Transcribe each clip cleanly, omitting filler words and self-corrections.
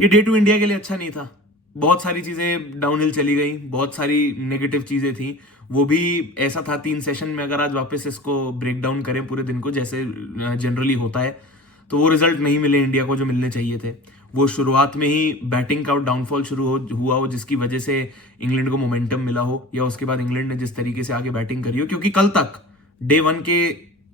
ये day to India के लिए अच्छा नहीं था। बहुत सारी चीजें डाउनहिल चली गई, बहुत सारी नेगेटिव चीजें थी। वो भी ऐसा था 3 सेशन में, अगर आज वापस इसको ब्रेक डाउन करें पूरे दिन को जैसे जनरली होता है, तो वो रिजल्ट नहीं मिले इंडिया को जो मिलने चाहिए थे। वो शुरुआत में ही बैटिंग का डाउनफॉल हुआ हो, जिसकी वजह से इंग्लैंड को मोमेंटम मिला हो, या उसके बाद इंग्लैंड ने जिस तरीके से आगे बैटिंग करी हो। क्योंकि कल तक डे 1 के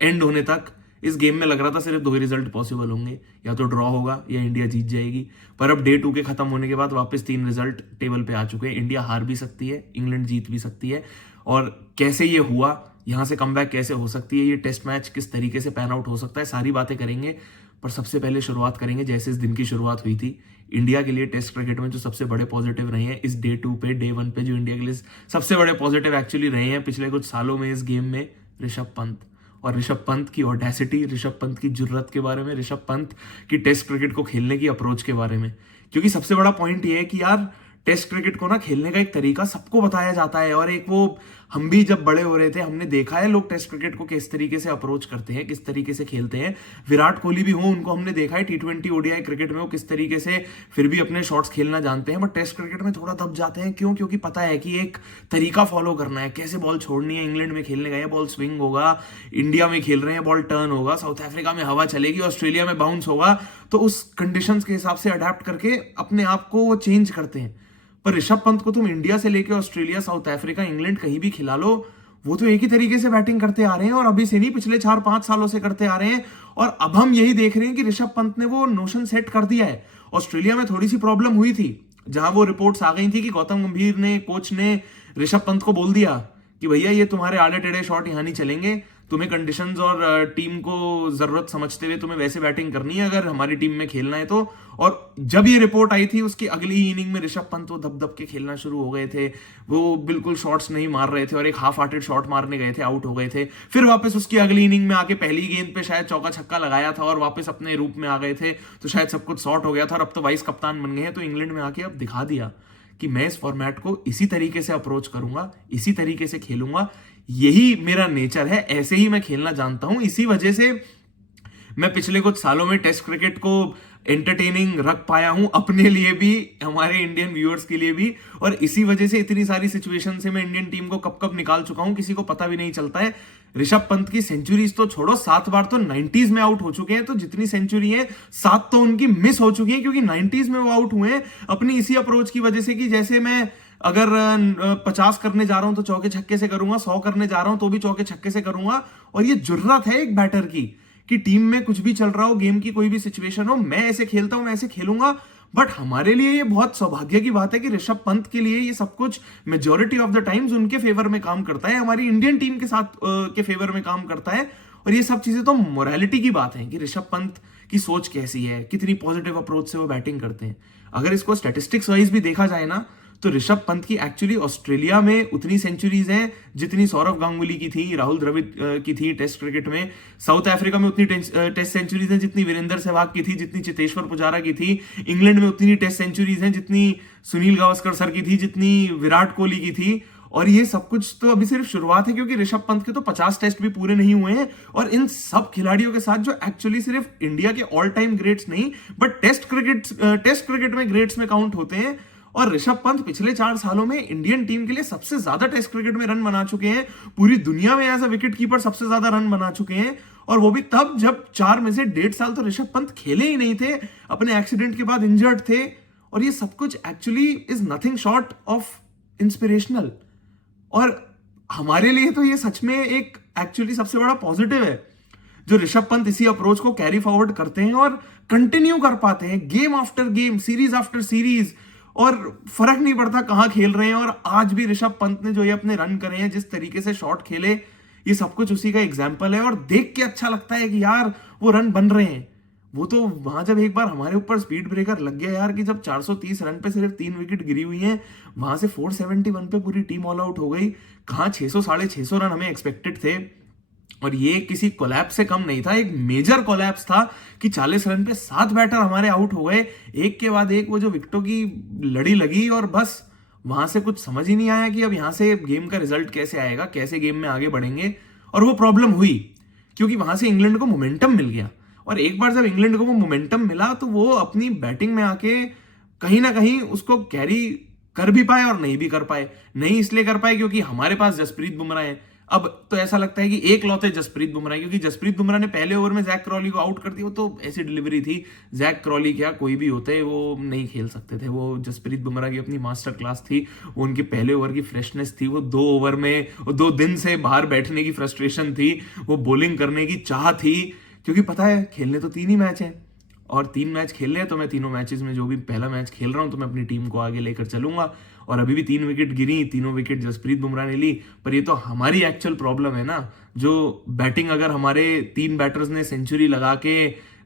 एंड होने तक इस गेम में लग रहा था सिर्फ 2 ही रिजल्ट पॉसिबल होंगे, या तो ड्रॉ होगा या इंडिया जीत जाएगी। पर अब डे 2 के खत्म होने के बाद वापस 3 रिजल्ट टेबल पे आ चुके हैं। इंडिया हार भी सकती है, इंग्लैंड जीत भी सकती है। और कैसे ये हुआ, यहां से कमबैक कैसे हो सकती है, ये टेस्ट मैच किस तरीके से पैन आउट हो सकता है, सारी बातें करेंगे। पर सबसे पहले शुरुआत करेंगे जैसे इस दिन की शुरुआत हुई थी। इंडिया के लिए टेस्ट क्रिकेट में जो सबसे बड़े पॉजिटिव रहे हैं इस डे 2 पे, डे 1 पे, जो इंडिया के लिए सबसे बड़े पॉजिटिव एक्चुअली रहे हैं पिछले कुछ सालों में इस गेम में, ऋषभ पंत। और ऋषभ पंत की ऑडेसिटी, ऋषभ पंत की जुर्रत के बारे में, ऋषभ पंत की टेस्ट क्रिकेट को खेलने की अप्रोच के बारे में। क्योंकि सबसे बड़ा पॉइंट ये है कि यार टेस्ट क्रिकेट को ना खेलने का एक तरीका सबको बताया जाता है, और एक वो हम भी जब बड़े हो रहे थे हमने देखा है लोग टेस्ट क्रिकेट को किस तरीके से अप्रोच करते हैं, किस तरीके से खेलते हैं। विराट कोहली भी हो, उनको हमने देखा है T20 ODI क्रिकेट में वो किस तरीके से फिर भी अपने शॉट्स खेलना जानते हैं, बट टेस्ट क्रिकेट में थोड़ा दब जाते हैं। क्यों? क्योंकि पता है कि एक तरीका फॉलो करना है, कैसे बॉल छोड़नी है। इंग्लैंड में खेलने गए बॉल स्विंग होगा, इंडिया में खेल रहे हैं बॉल टर्न होगा, साउथ अफ्रीका में हवा चलेगी, ऑस्ट्रेलिया में बाउंस होगा। तो उस कंडीशंस के हिसाब से अडेप्ट करके अपने आप को वो चेंज करते हैं। पर ऋषभ पंत को तुम इंडिया से लेके ऑस्ट्रेलिया, साउथ अफ्रीका, इंग्लैंड कहीं भी खिला लो, वो तो एक ही तरीके से बैटिंग करते आ रहे हैं, और अभी से नहीं, पिछले 4-5 सालों से करते आ रहे हैं। और अब हम यही देख रहे हैं कि ऋषभ पंत ने वो नोशन सेट कर दिया है। ऑस्ट्रेलिया में थोड़ी सी प्रॉब्लम हुई थी, जहां वो रिपोर्ट्स आ गई थी कि गौतम गंभीर ने, कोच ने ऋषभ पंत को बोल दिया कि भैया ये तुम्हारे आड़े टेढ़े शॉट यहां नहीं चलेंगे, तुम्हें कंडीशंस और टीम को जरूरत समझते हुए तुम्हें वैसे बैटिंग करनी है अगर हमारी टीम में खेलना है तो। और जब ये रिपोर्ट आई थी उसकी अगली ही इनिंग में ऋषभ पंत वो दब दब के खेलना शुरू हो गए थे। वो बिल्कुल शॉट्स नहीं मार रहे थे, और एक हाफ हार्टेड शॉट मारने गए थे, आउट हो गए थे। फिर वापस उसकी अगली इनिंग में आके पहली गेंद पे शायद चौका छक्का लगाया था और वापस अपने रूप में आ गए थे, तो शायद सब कुछ सॉर्ट हो गया था, और अब तो वाइस कप्तान बन गए हैं। तो इंग्लैंड में आके अब दिखा दिया कि मैं इस फॉर्मेट को इसी तरीके से अप्रोच करूंगा, इसी तरीके से खेलूंगा, यही मेरा नेचर है, ऐसे ही मैं खेलना जानता हूं। इसी वजह से मैं पिछले कुछ सालों में टेस्ट क्रिकेट को एंटरटेनिंग रख पाया हूं, अपने लिए भी, हमारे इंडियन व्यूअर्स के लिए भी। और इसी वजह से इतनी सारी सिचुएशन से मैं इंडियन टीम को कब कब निकाल चुका हूं किसी को पता भी नहीं चलता है। ऋषभ पंत की सेंचुरीज तो छोड़ो, 7 बार तो 90s में आउट हो चुके हैं, तो जितनी सेंचुरी है 7 तो उनकी मिस हो चुकी है, क्योंकि 90s में वो आउट हुए हैं अपनी इसी अप्रोच की वजह से कि जैसे मैं अगर 50 करने जा रहा हूं तो चौके छक्के से करूंगा, 100 करने जा रहा हूं तो भी चौके छक्के से करूंगा। और ये जुर्रत है एक बैटर की कि टीम में कुछ भी चल रहा हो, गेम की कोई भी सिचुएशन हो, मैं ऐसे खेलता हूं, मैं ऐसे खेलूंगा। बट हमारे लिए ये बहुत सौभाग्य की बात है कि ऋषभ पंत के लिए ये सब कुछ मेजॉरिटी ऑफ द टाइम्स उनके फेवर में काम करता है, हमारी इंडियन टीम के साथ के फेवर में काम करता है। और ये सब चीजें तो मोरालिटी की बात है कि ऋषभ पंत की सोच कैसी है, कितनी पॉजिटिव अप्रोच से वो बैटिंग करते हैं। अगर इसको स्टैटिस्टिक्स वाइज भी देखा जाए ना, तो ऋषभ पंत की एक्चुअली ऑस्ट्रेलिया में उतनी सेंचुरीज हैं जितनी सौरव गांगुली की थी, राहुल द्रविड़ की थी टेस्ट क्रिकेट में। साउथ अफ्रीका में उतनी टेस्ट सेंचुरीज हैं जितनी वीरेंद्र सहवाग की थी, जितनी चेतेश्वर पुजारा की थी। इंग्लैंड में उतनी टेस्ट सेंचुरीज हैं जितनी सुनील गावस्कर सर की थी, जितनी विराट कोहली की थी। और ये सब कुछ तो अभी सिर्फ शुरुआत है, क्योंकि ऋषभ पंत के तो 50 टेस्ट भी पूरे नहीं हुए हैं। और इन सब खिलाड़ियों के साथ जो एक्चुअली सिर्फ इंडिया के ऑल टाइम ग्रेट्स नहीं, बट टेस्ट क्रिकेट में ग्रेट्स में काउंट होते हैं। और ऋषभ पंत पिछले 4 सालों में इंडियन टीम के लिए सबसे ज्यादा टेस्ट क्रिकेट में रन बना चुके हैं, पूरी दुनिया में एज अ विकेट कीपर सबसे ज्यादा रन बना चुके हैं। और वो भी तब जब 4 में से 1.5 साल तो ऋषभ पंत खेले ही नहीं थे, अपने एक्सीडेंट के बाद इंजर्ड थे। और ये सब कुछ actually is nothing short of inspirational. और हमारे लिए तो ये सच में एक एक्चुअली सबसे बड़ा पॉजिटिव है, जो ऋषभ पंत इसी अप्रोच को कैरी फॉरवर्ड करते हैं और कंटिन्यू कर पाते हैं game after game, series after series. और फर्क नहीं पड़ता कहां खेल रहे हैं। और आज भी ऋषभ पंत ने जो ये अपने रन करे हैं, जिस तरीके से शॉट खेले, ये सब कुछ उसी का एग्जाम्पल है। और देख के अच्छा लगता है कि यार वो रन बन रहे हैं। वो तो वहां जब एक बार हमारे ऊपर स्पीड ब्रेकर लग गया यार, कि जब 430 रन पे सिर्फ 3 विकेट गिरी हुई हैं, वहां से 471 पे पूरी टीम ऑल आउट हो गई। कहां 600 650 रन हमें एक्सपेक्टेड थे। और ये किसी कोलैप्स से कम नहीं था, एक मेजर कोलैप्स था कि 40 रन पे 7 बैटर हमारे आउट हो गए, एक के बाद एक। वो जो विकेटों की लड़ी लगी, और बस वहां से कुछ समझ ही नहीं आया कि अब यहां से गेम का रिजल्ट कैसे आएगा, कैसे गेम में आगे बढ़ेंगे। और वो प्रॉब्लम हुई क्योंकि वहां से इंग्लैंड को मोमेंटम मिल गया। और एक बार जब इंग्लैंड को वो मोमेंटम मिला, तो वो अपनी बैटिंग में आके कहीं ना कहीं उसको कैरी कर भी पाए और नहीं भी कर पाए। नहीं इसलिए कर पाए क्योंकि हमारे पास जसप्रीत बुमराह है। अब तो ऐसा लगता है कि एक लौते जसप्रीत बुमराह, क्योंकि जसप्रीत बुमराह ने पहले ओवर में जैक क्रॉली को आउट कर दिया। वो तो ऐसी डिलीवरी थी, जैक क्रॉली क्या कोई भी होते वो नहीं खेल सकते थे। वो जसप्रीत बुमराह की अपनी मास्टर क्लास थी, वो उनके पहले ओवर की फ्रेशनेस थी, वो 2 ओवर में 2 दिन से बाहर बैठने की फ्रस्ट्रेशन थी, वो बॉलिंग करने की चाह थी, क्योंकि पता है खेलने तो 3 ही मैच हैं और 3 मैच खेलने हैं, तो मैं तीनों मैचेस में जो भी पहला मैच खेल रहा हूं तो मैं अपनी टीम को आगे लेकर चलूंगा। और अभी भी 3 विकेट गिरी, तीनों विकेट जसप्रीत बुमराह ने ली। पर ये तो हमारी एक्चुअल प्रॉब्लम है ना, जो बैटिंग अगर हमारे 3 बैटर्स ने सेंचुरी लगा के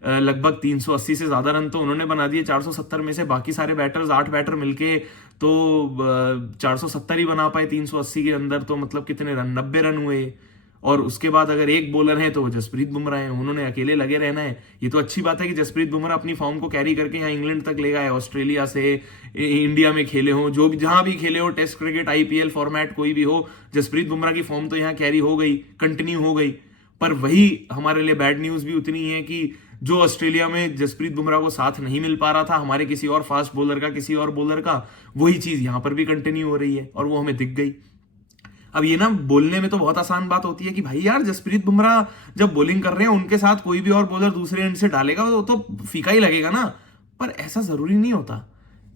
लगभग 380 से ज्यादा रन तो उन्होंने बना दिए 470 में से, बाकी सारे बैटर्स 8 बैटर मिलके तो 470 ही बना पाए 380 के अंदर, तो मतलब कितने रन, 90 रन हुए। और उसके बाद अगर एक बॉलर है तो वो जसप्रीत बुमराह है, उन्होंने अकेले लगे रहना है। ये तो अच्छी बात है कि जसप्रीत बुमराह अपनी फॉर्म को कैरी करके यहाँ इंग्लैंड तक ले गए, ऑस्ट्रेलिया से इंडिया में खेले हो, जो भी जहां भी खेले हो, टेस्ट क्रिकेट आईपीएल फॉर्मेट कोई भी हो, जसप्रीत बुमराह की फॉर्म तो यहाँ कैरी हो गई, कंटिन्यू हो गई। पर वही हमारे लिए बैड न्यूज भी उतनी है कि जो ऑस्ट्रेलिया में जसप्रीत बुमराह को साथ नहीं मिल पा रहा था हमारे किसी और फास्ट बॉलर का, किसी और बॉलर का, वही चीज यहां पर भी कंटिन्यू हो रही है और वो हमें दिख गई। अब ये ना बोलने में तो बहुत आसान बात होती है कि भाई यार जसप्रीत बुमराह जब बॉलिंग कर रहे हैं उनके साथ कोई भी और बॉलर दूसरे एंड से डालेगा वो तो फीका ही लगेगा ना, पर ऐसा जरूरी नहीं होता।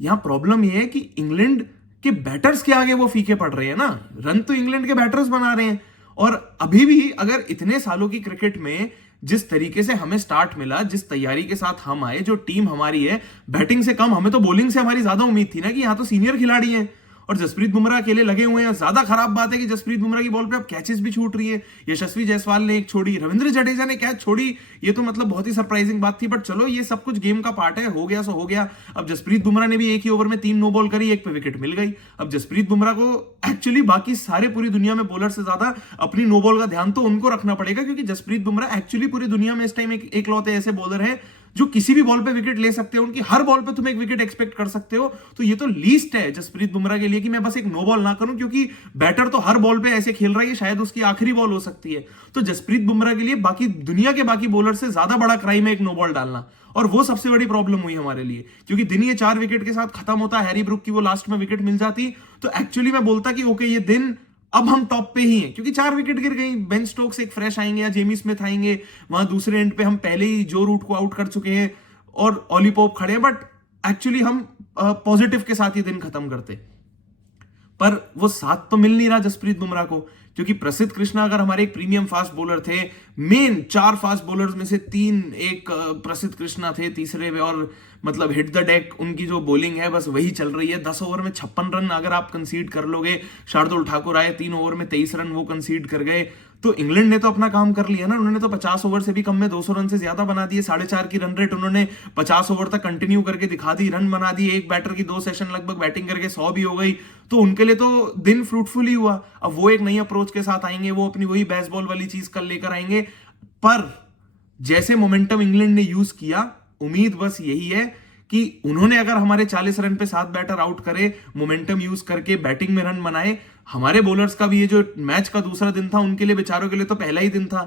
यहां प्रॉब्लम ये है कि इंग्लैंड के बैटर्स के आगे वो फीके पड़ रहे हैं ना, रन तो इंग्लैंड के बैटर्स बना रहे हैं। और अभी भी अगर इतने सालों की क्रिकेट में जिस तरीके से हमें स्टार्ट मिला, जिस तैयारी के साथ हम आए, जो टीम हमारी है, बैटिंग से कम हमें तो बॉलिंग से हमारी ज्यादा उम्मीद थी ना कि यहाँ तो सीनियर खिलाड़ी हैं और जसप्रीत बुमराह अकेले लगे हुए हैं। ज्यादा खराब बात है कि जसप्रीत बुमराह की बॉल पे अब कैचेस भी छूट रही है। यशस्वी जायसवाल ने एक छोड़ी, रविंद्र जडेजा ने कैच छोड़ी, ये तो मतलब बहुत ही सरप्राइजिंग बात थी। बट चलो ये सब कुछ गेम का पार्ट है, हो गया सो हो गया। अब जसप्रीत बुमराह ने भी एक ही ओवर में 3 नो बॉल करी, एक पे विकेट मिल गई। अब जसप्रीत बुमराह को एक्चुअली बाकी सारे पूरी दुनिया में बॉलर से ज्यादा अपनी नो बॉल का ध्यान तो उनको रखना पड़ेगा, क्योंकि जसप्रीत बुमराह एक्चुअली पूरी दुनिया में इस टाइम एक लौते ऐसे बॉलर हैं जो किसी भी बॉल पे विकेट ले सकते हो, उनकी हर बॉल पे तुम एक विकेट एक्सपेक्ट कर सकते हो। तो ये तो लीस्ट है जसप्रीत बुमराह के लिए कि मैं बस एक नो बॉल ना करूं, क्योंकि बैटर तो हर बॉल पे ऐसे खेल रहा है कि शायद उसकी आखिरी बॉल हो सकती है। तो जसप्रीत बुमराह के लिए बाकी दुनिया के बाकी बॉलर से ज्यादा बड़ा क्राइम है एक नो बॉल डालना, और वो सबसे बड़ी प्रॉब्लम हुई हमारे लिए, क्योंकि दिन ये 4 विकेट के साथ खत्म होता, हैरी ब्रुक की वो लास्ट में विकेट मिल जाती, तो एक्चुअली मैं बोलता कि ओके ये दिन अब हम टॉप पे ही हैं, क्योंकि 4 विकेट गिर गई। बेन स्टोक्स एक फ्रेश आएंगे या जेमी स्मिथ आएंगे, वहां दूसरे एंड पे हम पहले ही जो रूट को आउट कर चुके हैं और ऑली पोप खड़े, बट एक्चुअली हम पॉजिटिव के साथ ये दिन खत्म करते। पर वो साथ तो मिल नहीं रहा जसप्रीत बुमराह को, क्योंकि प्रसिद्ध कृष्णा अगर हमारे एक प्रीमियम फास्ट बॉलर थे, मेन 4 फास्ट बॉलर्स में से 3 एक प्रसिद्ध कृष्णा थे, तीसरे और मतलब हिट द डेक उनकी जो बॉलिंग है बस वही चल रही है। 10 ओवर में 56 रन अगर आप कंसीड कर लोगे, शार्दुल ठाकुर आए 3 ओवर में 23 रन वो कंसीड कर गए, तो इंग्लैंड ने तो अपना काम कर लिया ना। उन्होंने तो 50 ओवर से भी कम में 200 रन से ज्यादा बना दिए, 4.5 की रन रेट उन्होंने 50 ओवर तक कंटिन्यू करके दिखा दी, रन बना दिए, एक बैटर की 2 सेशन लगभग बैटिंग करके 100 भी हो गई, तो उनके लिए तो दिन फ्रूटफुल ही हुआ। अब वो एक नई अप्रोच के साथ आएंगे, वो अपनी वही बेसबॉल वाली चीज कल लेकर आएंगे, पर जैसे मोमेंटम इंग्लैंड ने यूज किया, उम्मीद बस यही है कि उन्होंने अगर हमारे 40 रन पे 7 बैटर आउट करे, मोमेंटम यूज करके बैटिंग में रन बनाए। हमारे बॉलर्स का भी ये जो मैच का दूसरा दिन था उनके लिए बेचारों के लिए तो पहला ही दिन था,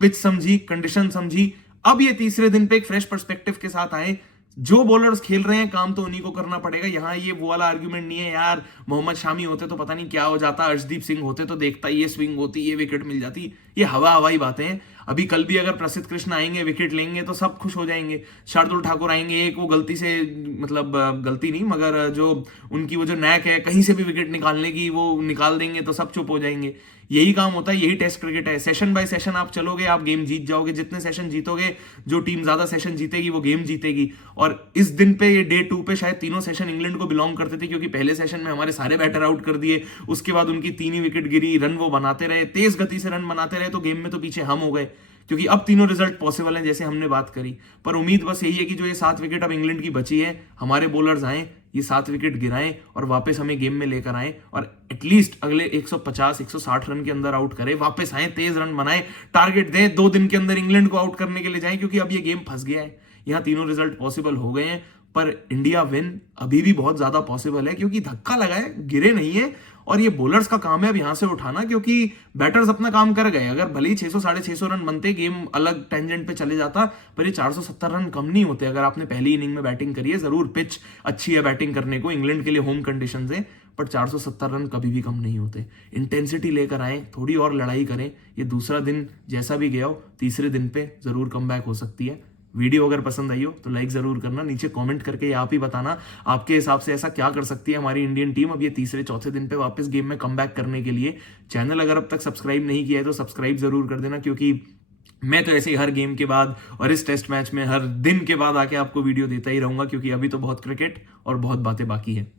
पिच समझी, कंडीशन समझी, अब ये तीसरे दिन पे एक फ्रेश पर्सपेक्टिव के साथ आए। जो बॉलर्स खेल रहे हैं काम तो उन्हीं को करना पड़ेगा। यहाँ ये वो वाला आर्ग्यूमेंट नहीं है यार मोहम्मद शामी होते तो पता नहीं क्या हो जाता, अर्शदीप सिंह होते तो देखता ये स्विंग होती, ये विकेट मिल जाती, ये हवाई बातें हैं। अभी कल भी अगर प्रसिद्ध कृष्ण आएंगे विकेट लेंगे तो सब खुश हो जाएंगे, शार्दुल ठाकुर आएंगे, एक वो गलती से, मतलब गलती नहीं मगर जो उनकी वो जो नैक है कहीं से भी विकेट निकालने की, वो निकाल देंगे तो सब चुप हो जाएंगे। यही काम होता है, यही टेस्ट क्रिकेट है। सेशन बाय सेशन आप चलोगे, आप गेम जीत जाओगे, जितने सेशन जीतोगे, जो टीम ज्यादा सेशन जीतेगी वो गेम जीतेगी। और इस दिन पे ये डे 2 पे शायद तीनों सेशन इंग्लैंड को बिलोंग करते थे, क्योंकि पहले सेशन में हमारे सारे बैटर आउट कर दिए, उसके बाद उनकी 3 ही विकेट गिरी, रन वो बनाते रहे, तेज गति से रन बनाते रहे, तो गेम में तो पीछे हम हो गए, क्योंकि अब तीनों रिजल्ट पॉसिबल हैं जैसे हमने बात करी। पर उम्मीद बस यही है कि जो ये 7 विकेट अब इंग्लैंड की बची है, हमारे बॉलर्स आए, ये 7 विकेट गिराएं और वापस हमें गेम में लेकर आए, और एटलीस्ट अगले 150-160 रन के अंदर आउट करें, वापस आए, तेज रन बनाए, टारगेट दें, 2 दिन के अंदर इंग्लैंड को आउट करने के लिए जाएं, क्योंकि अब ये गेम फंस गया है। यहाँ तीनों रिजल्ट पॉसिबल हो गए हैं, पर इंडिया विन अभी भी बहुत ज्यादा पॉसिबल है, क्योंकि धक्का लगा है, गिरे नहीं है, और ये बॉलर्स का काम है अब यहां से उठाना, क्योंकि बैटर्स अपना काम कर गए। अगर भले ही 600 650 रन बनते, गेम अलग टेंजेंट पे चले जाता, पर ये 470 रन कम नहीं होते अगर आपने पहली इनिंग में बैटिंग करी है। जरूर पिच अच्छी है बैटिंग करने को, इंग्लैंड के लिए होम कंडीशंस है, बट 470 रन कभी भी कम नहीं होते। इंटेंसिटी लेकर आए, थोड़ी और लड़ाई करें। ये दूसरा दिन जैसा भी गया हो, तीसरे दिन पे जरूर कमबैक हो सकती है। वीडियो अगर पसंद आई हो तो लाइक जरूर करना, नीचे कमेंट करके आप ही बताना आपके हिसाब से ऐसा क्या कर सकती है हमारी इंडियन टीम अब ये तीसरे चौथे दिन पे वापस गेम में कमबैक करने के लिए। चैनल अगर अब तक सब्सक्राइब नहीं किया है तो सब्सक्राइब जरूर कर देना, क्योंकि मैं तो ऐसे ही हर गेम के बाद और इस टेस्ट मैच में हर दिन के बाद आके आपको वीडियो देता ही रहूंगा, क्योंकि अभी तो बहुत क्रिकेट और बहुत बातें बाकी है।